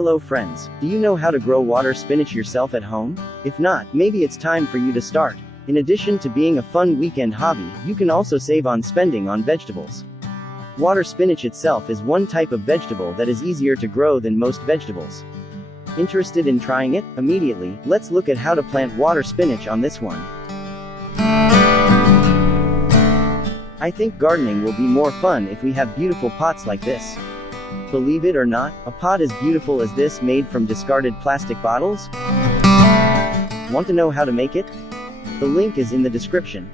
Hello friends, do you know how to grow water spinach yourself at home? If not, maybe it's time for you to start. In addition to being a fun weekend hobby, you can also save on spending on vegetables. Water spinach itself is one type of vegetable that is easier to grow than most vegetables. Interested in trying it? Immediately, let's look at how to plant water spinach on this one. I think gardening will be more fun if we have beautiful pots like this. Believe it or not, a pot as beautiful as this made from discarded plastic bottles? Want to know how to make it? The link is in the description.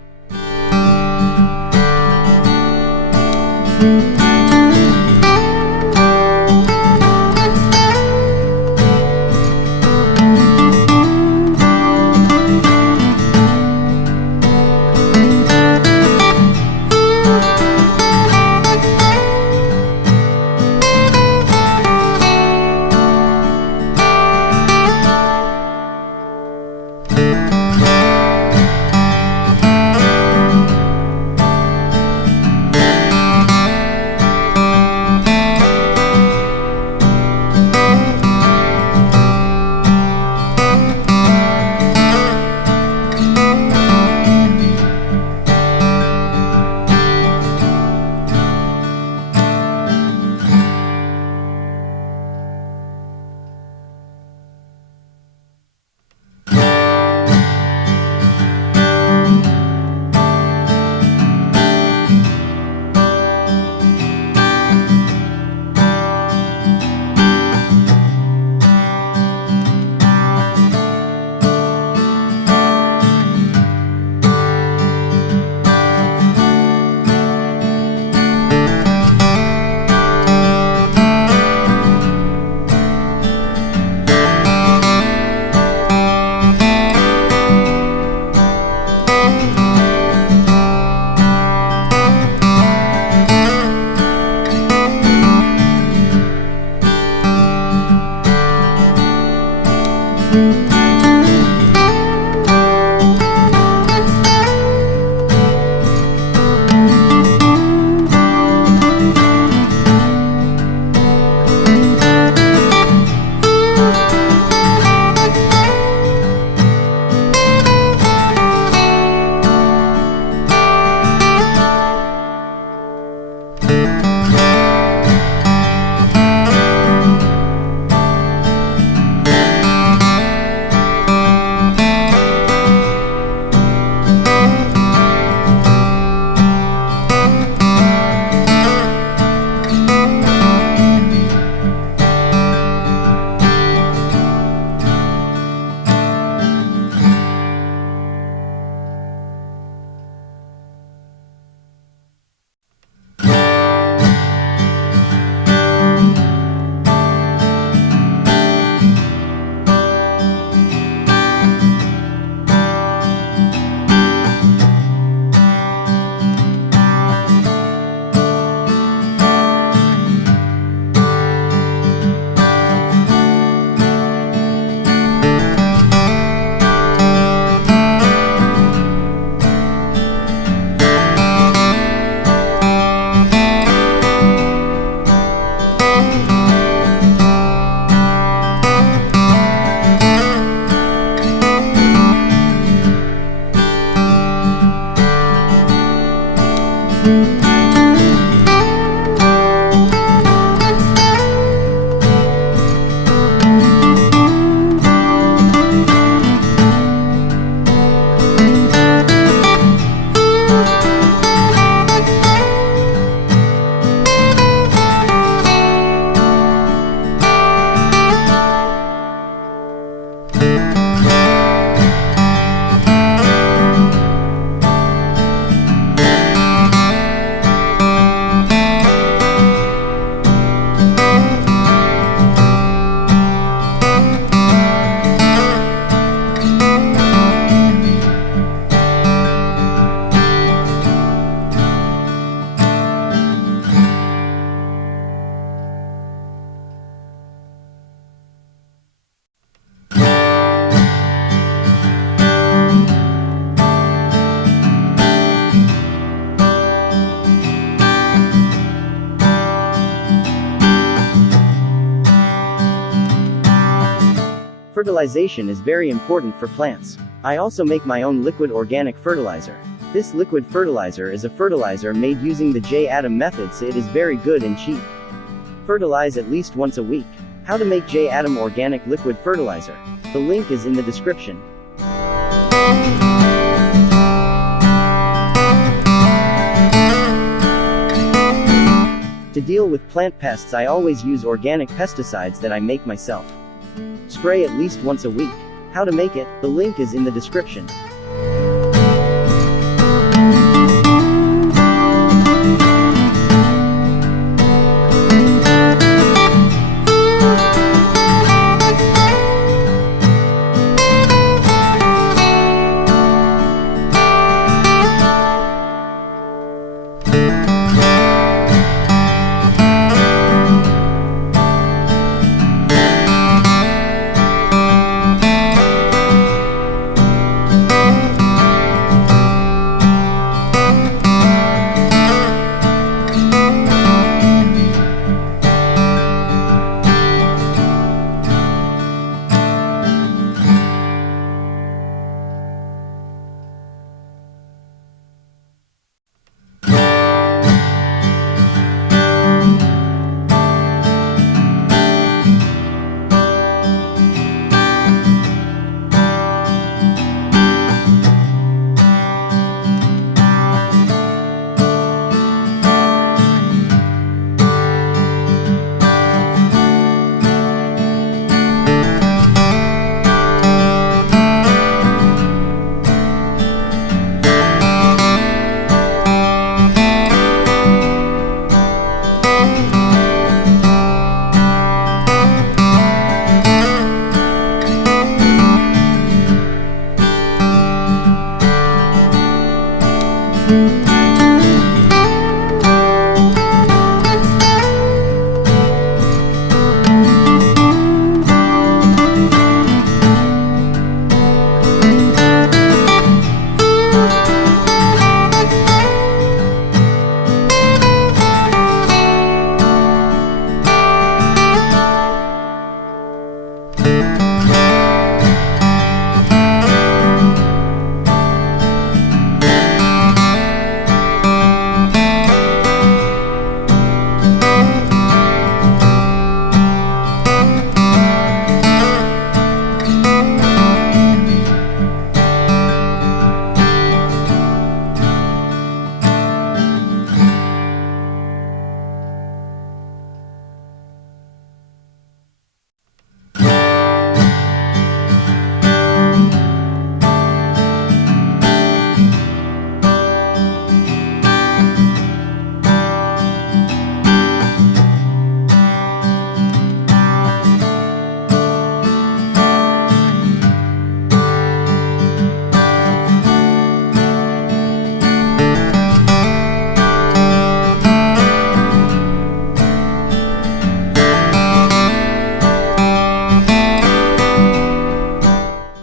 Fertilization is very important for plants. I also make my own liquid organic fertilizer. This liquid fertilizer is a fertilizer made using the Jadam method, so it is very good and cheap. Fertilize at least once a week. How to make Jadam organic liquid fertilizer. The link is in the description. To deal with plant pests, I always use organic pesticides that I make myself. Spray at least once a week. How to make it, the link is in the description.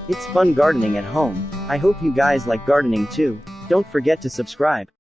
It's fun gardening at home. I hope you guys like gardening too. Don't forget to subscribe.